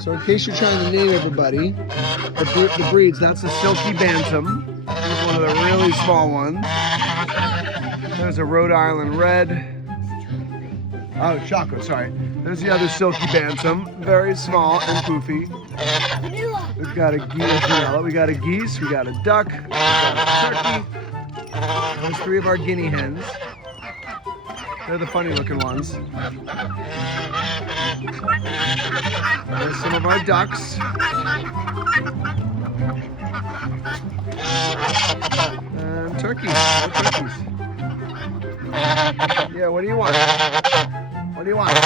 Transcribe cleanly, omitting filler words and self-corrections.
So in case you're trying to name everybody, the breeds, that's a Silky Bantam. Here's one of the really small ones. There's a Rhode Island Red. Oh, chocolate, sorry. There's the other Silky Bantam, very small and poofy. We've got a geese, we got a geese, we got a duck, we got a turkey. There's 3 of our guinea hens. They're the funny looking ones. There's some of our ducks. And turkeys. More turkeys. Yeah, what do you want? What do you want?